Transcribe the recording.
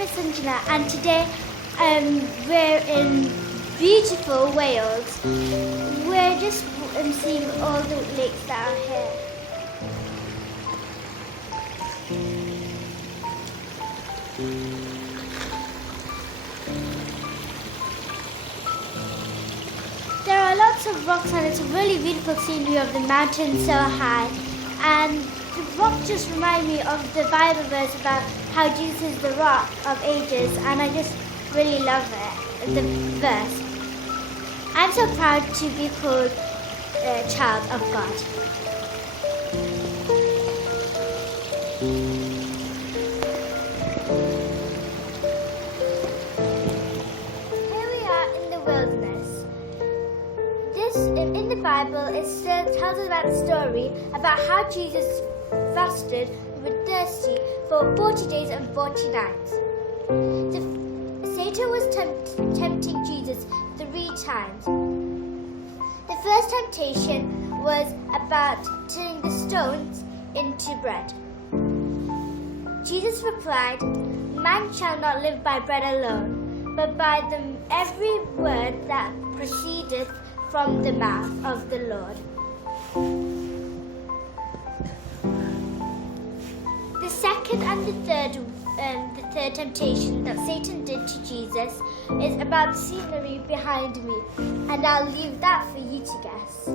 name is Sanjana, and today we're in beautiful Wales. We're just seeing all the lakes that are here. There are lots of rocks, and it's a really beautiful scenery of the mountains so high. And the rock just reminds me of the Bible verse about how Jesus is the rock of ages, and I just really love it, the verse. I'm so proud to be called a child of God. Here we are in the wilderness. This, in the Bible, it tells us about a story about how Jesus fasted and was thirsty for 40 days and 40 nights. Satan was tempting Jesus 3 times. The first temptation was about turning the stones into bread. Jesus replied, "Man shall not live by bread alone, but by every word that proceedeth from the mouth of the Lord." The second and the third temptation that Satan did to Jesus is about the scenery behind me, and I'll leave that for you to guess.